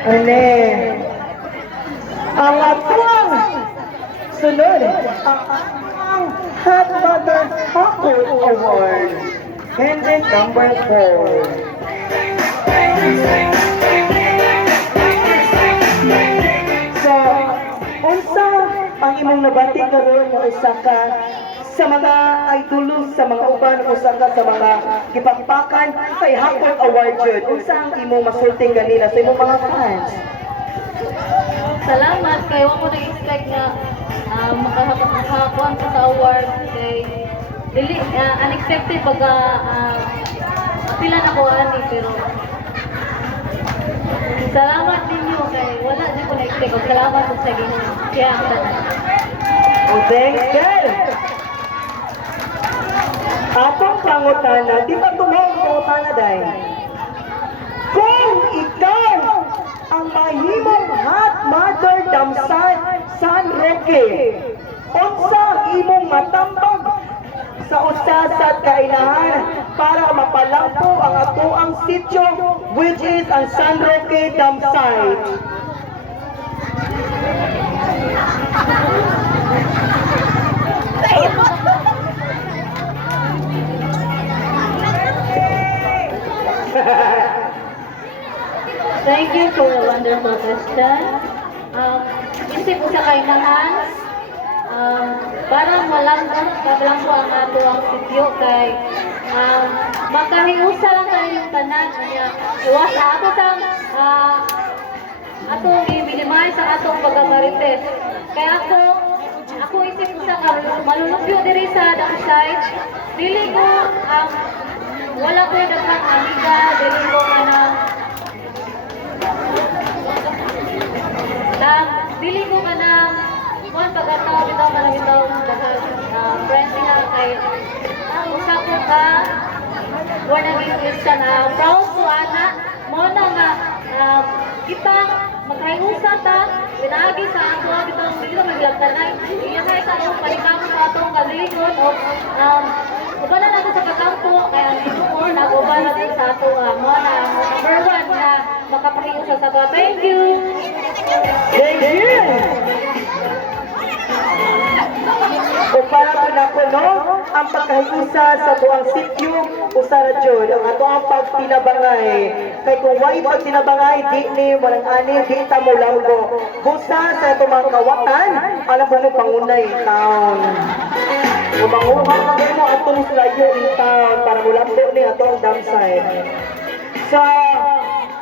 Ane, ang atong sunod, ang Hot Mother Couple Award. Candidate number 4. So, unsa ang imong nabati karon nga usa ka sa mga idolo sa mga uban usa ka sa mga gipakpakan kay Hapon Award jud. Unsa ang imong masulting ganina sa imong mga fans? Salamat kay wa ko na-expect nga makakuha ko sa award kay dili unexpected pagka pila na ko ani pero salamat ninyo kay wala di ko na-expect og salamat po sa Ginoo kaya ang tanan. Oh, thanks, girl! Atong pangutana, di ba tumawag pangutana dahil? Kung ikaw ang mahimong Hot Mother Damsan San Roque, unsa imong matambag sa usa sa kainahan para mapalampo ang atoang sityo which is ang San Roque Dam Site. Thank you for the wonderful question. Isip ko sa kainahan, para malang ko ang ato ang sityo kay makahiusa lang tayo yung tanan niya. Iwas sa ato sang ato i-minimize ang atong pagkamarites. Kaya ako isip ko sa malulupyo diri sa downside, dili ko wala ko daghang amiga, dili ko dili ko kung pagkatao bitaw man bitaw friends niya kay ang usa ko ka wala naging Christian proud ko ana mo na nga kita magkayusa ta pinagi sa ato bitaw dito maglagtanay iya kay sa akong palikamo sa atong kaligon o uban na nato sa kakampo kaya ang ito nag-uban natin sa ato mo na number 1 na makapahiusa sa ato. Thank you. Thank you! O para po na po, no? Ang pagkahiusa sa tuwang sityo, usara jud ang ato ang pagtinabangay. Kay kung wa'y pagtinabangay, di ni, walang ani, di ta mo langgo. Busa sa ito mga kawatan, alam mo mo pangunay taon. Umanguhan ka mo atong layo in town para mo lambo ni atong dam side. Sa